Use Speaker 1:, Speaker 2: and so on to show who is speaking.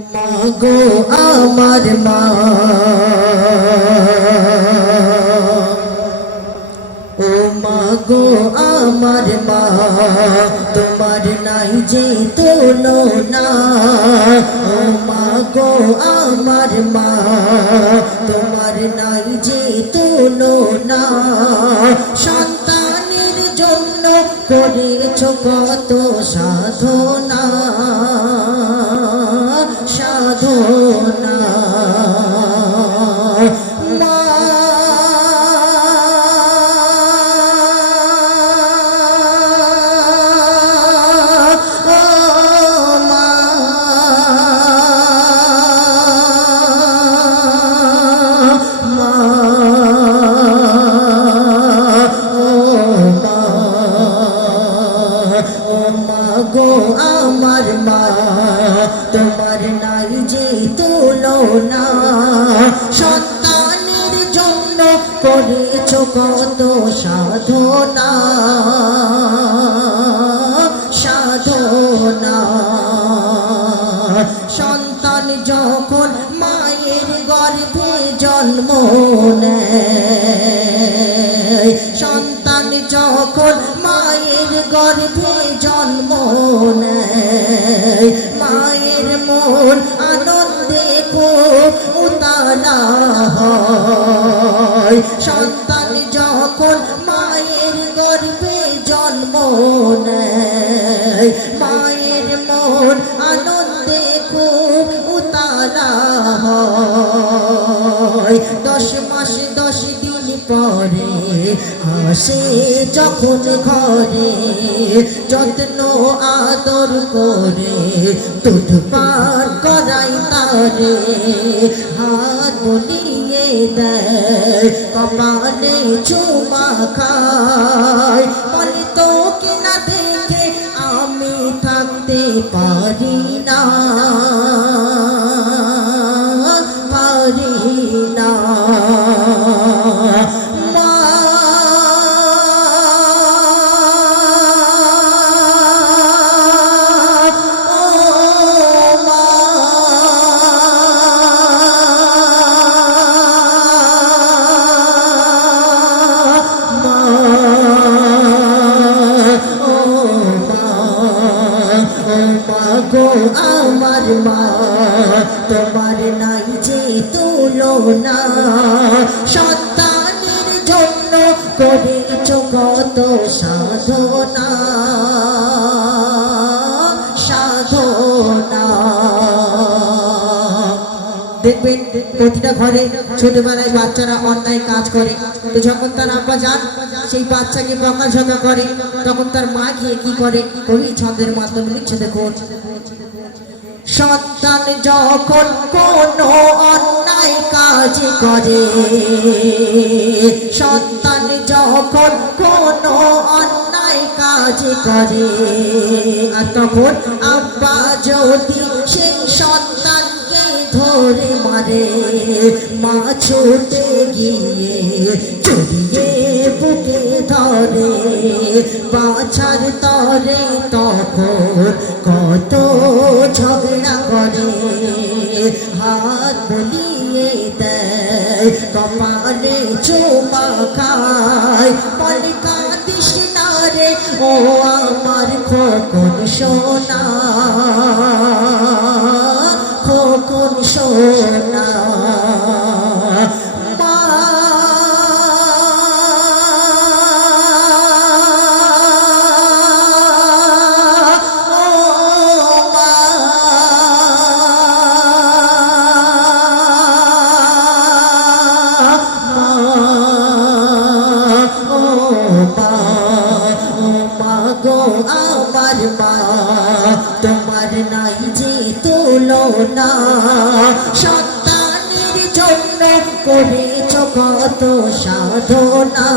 Speaker 1: মাগো আমার মা। ও মাগো আমার মা, তোমার নাই যে তুলনা। ও মাগো আমার মা, তোমার নাই যে তুলনা। সন্তানের জন্য করেছ কত সাধনা। তোমার নাই যে তুলনা। সন্তানের জন্য করেছ কত সাধনা। সাধনা। সন্তান যখন মায়ের গর্ভে জন্ম নেয়, সন্তান যখন গর্ভে জন্ম নেয়। মায়ের মন আনন্দে কো উতালা হয়। পরে আসে যখন ঘরে যত্ন আদর করে, দুধ পান করাই তারে, হাত বলিয়ে দেয়, কপালে চুমা খায়। বলে তোকে না দেখে আমি থাকতে পারি আমার মা, তোমার নাই যে তুলনা। সন্তানের জন্য করেছ কত সাধনা দেখবেন প্রতিটা ঘরে ছোটবেলায় বাচ্চারা অন্যায় কাজ করে। তো যখন তার আব্বা যান, সেই বাচ্চাকে বকাঝকা করে, তখন তার মা গিয়ে কি করে? কবি ছন্দের মাধ্যমে লিখছে দেখুন। সন্তান যখন কোনো অন্যায় কাজ করে, সন্তান যখন কোনো অন্যায় কাজ করে, আর তখন আব্বা যদি সেই সন্তানকে ধরে মারে, মা ছুটে গিয়ে চড়িয়ে বুকে ধরে, বাছার তরে তখন কত ঝগড়া করে। হাত বলিয়ে দেয়, কপালে চুমা খায়। না রে ও আমার খোকন সোনা। আমার মা। তোমার নাই যে তুলনা সন্তানের জন্য করেছ কত সাধনা।